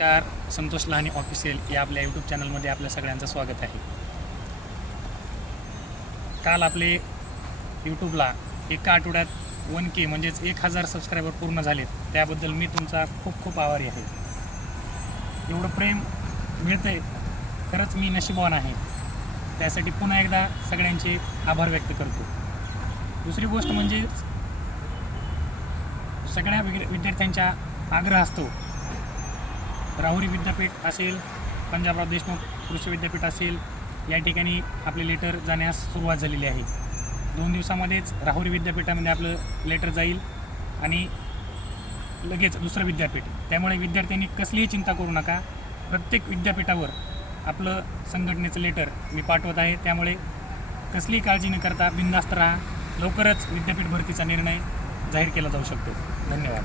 नमस्कार संतोष लहाने ऑफिशियल या आपल्या यूट्यूब चॅनलमध्ये आपल्या सगळ्यांचं स्वागत आहे. काल आपले यूट्यूबला एका आठवड्यात वन के म्हणजेच एक हजार सबस्क्रायबर पूर्ण झालेत. त्याबद्दल मी तुमचा खूप खूप आभारी आहे. एवढं प्रेम मिळतंय खरंच मी नशीबवान आहे. त्यासाठी पुन्हा एकदा सगळ्यांचे आभार व्यक्त करतो. दुसरी गोष्ट म्हणजे सगळ्या विद्यार्थ्यांच्या आग्रह असतो राहुरी विद्यापीठ असेल पंजाबराव देशमुख कृषी विद्यापीठ असेल या ठिकाणी आपले लेटर जाण्यास सुरुवात झालेली आहे. दोन दिवसामध्येच राहुरी विद्यापीठामध्ये आपलं लेटर जाईल आणि लगेच दुसरं विद्यापीठ. त्यामुळे विद्यार्थ्यांनी कसलीही चिंता करू नका. प्रत्येक विद्यापीठावर आपलं संघटनेचं लेटर मी पाठवत आहे. त्यामुळे कसलीही काळजी न करता बिनधास्त राहा. लवकरच विद्यापीठ भरतीचा निर्णय जाहीर केला जाऊ शकतो. धन्यवाद.